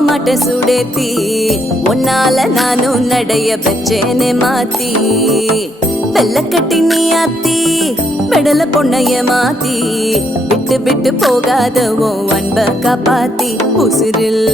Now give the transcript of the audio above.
மாட்ட சுடேத்தி உன்னால நானும் நடைய பெற்றேனே மாத்தி வெள்ள கட்டி நீ ஆத்தி பெடல பொண்ணைய மாத்தி விட்டு விட்டு போகாத உன் அன்ப காப்பாத்தி உசிரில்